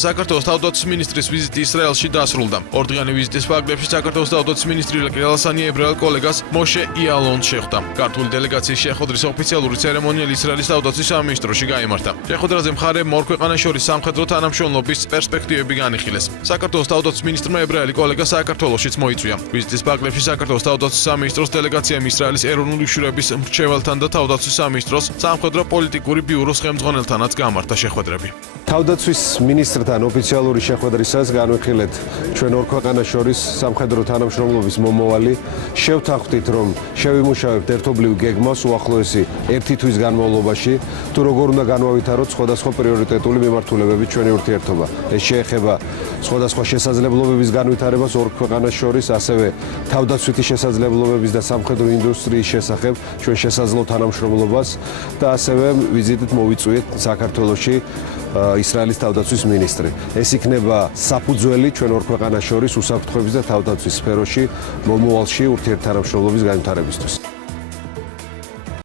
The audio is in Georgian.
საქართველოს თავდაცვის მინისტრის ვიზიტი ისრაელში დასრულდა. ორდღიანი ვიზიტის ფარგლებში საქართველოს თავდაცვის მინისტრი ლელასანი ებრაელ კოლეგას მოშე იალონს შეხვდა. ქართული დელეგაციის შეხვედრის ოფიციალური ცერემონიალი ისრაელის თავდაცვის სამინისტროში გაიმართა. შეხვედრაზე მხარეებმა ორ ქვეყანას შორის სამხედრო თანამშრომლობის პერსპექტივები განიხილეს. საქართველოს თავდაცვის მინისტრმა ებრაელი კოლეგა საქართველოშიც მოიწვია. ვიზიტის ფარგლებში საქართველოს თავდაცვის სამინისტროს დელეგაციამ ისრაელის ეროვნული შურების მრჩეველთან და თავდაცვის სამინისტროს სამხედრო პოლიტიკური ბიუროს ხელმძღვანელთანაც გამართა შეხვედრები. თავდაცვის მინისტრთან ოფიციალური შეხვედრისას განვიხილეთ ჩვენ ორ ქვეყანას შორის სამხედრო თანამშრომლობის მომავალი. შევთანხმდით, რომ შევიმუშავებთ ერთობლივ გეგმას უახლოესი 1 თვის განმავლობაში, თუ როგორ უნდა განვავითაროთ სხვადასხვა პრიორიტეტული მიმართულებები ჩვენი ურთიერთობა. ეს შეეხება სხვადასხვა შესაძლებლობების განვითარებას ორ ქვეყანას შორის, ასევე თავდაცვითი შესაძლებლობების და სამხედრო ინდუსტრიის შესახებ ჩვენ შესაძლო თანამშრომლობას და ასევე ვიზიტით მოვიწვიეთ საქართველოში ისრაელის თავდაცვის მინისტრი. ეს იქნება საფუძველი ჩვენ ორ ქვეყანას შორის უსაფრთხოების და თავდაცვის სფეროში მომავალში ურთიერთთანამშრომლობის განვითარებისთვის.